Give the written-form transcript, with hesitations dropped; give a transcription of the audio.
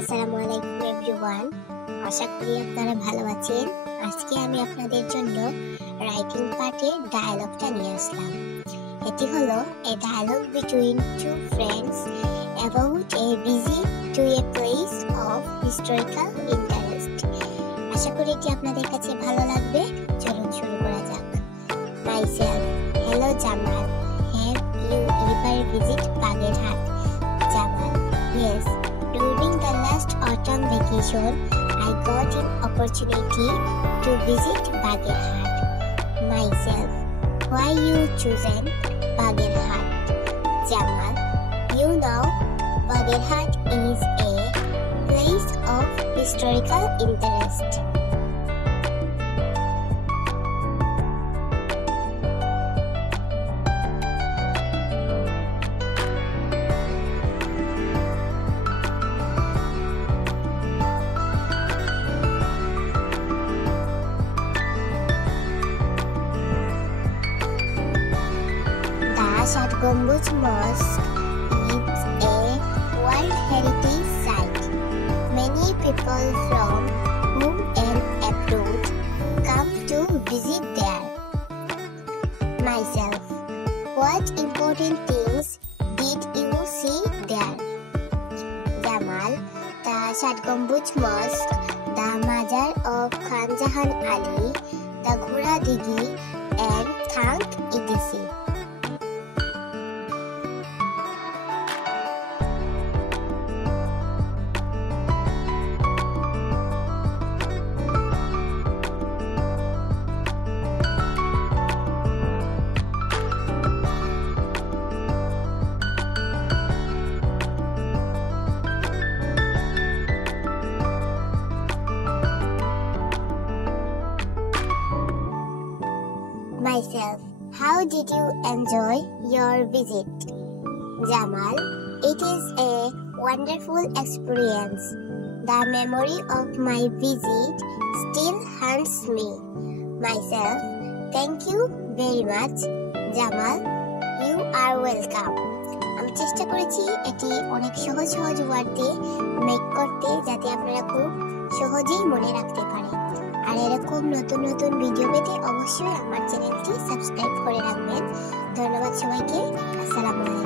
আসসালামু আলাইকুম এভরিওয়ান, আশা করি আপনারা ভালো আছেন। আজকে আমি আপনাদের জন্য রাইটিং পার্টের ডায়ালগটা নিয়ে আসলাম। এটি হলো a dialogue between two friends about a visit to a place of historical interest. আশা করি এটি আপনাদের কাছে ভালো লাগবে। চলুন শুরু করা যাক। Myself, hello Jamal, have you ever visit Bagerhat? Jamal, yes. During the last autumn vacation, I got an opportunity to visit Bagerhat. Myself, why you chosen Bagerhat? Jamal, you know, Bagerhat is a place of historical interest. Shat Gambuz Mosque is a World Heritage Site. Many people from home and abroad come to visit there. Myself, what important things did you see there? Jamal, the Shat Gambuz Mosque, the Mazar of Khan Jahan Ali, the Ghura Digi, and Thank etc. Myself, how did you enjoy your visit? Jamal, it is a wonderful experience. The memory of my visit still haunts me. Myself, thank you very much. Jamal, you are welcome. আমি চেষ্টা করেছি এটি অনেক সহজ সহজ ওয়ার্ড দিয়ে মেক করতে, যাতে আপনারা খুব সহজেই মনে রাখতে পারেন। আর এরকম নতুন নতুন ভিডিও পেতে অবশ্যই আমার চ্যানেলটি সাবস্ক্রাইব করে রাখবেন। ধন্যবাদ সবাইকে। আসসালামু আলাইকুম।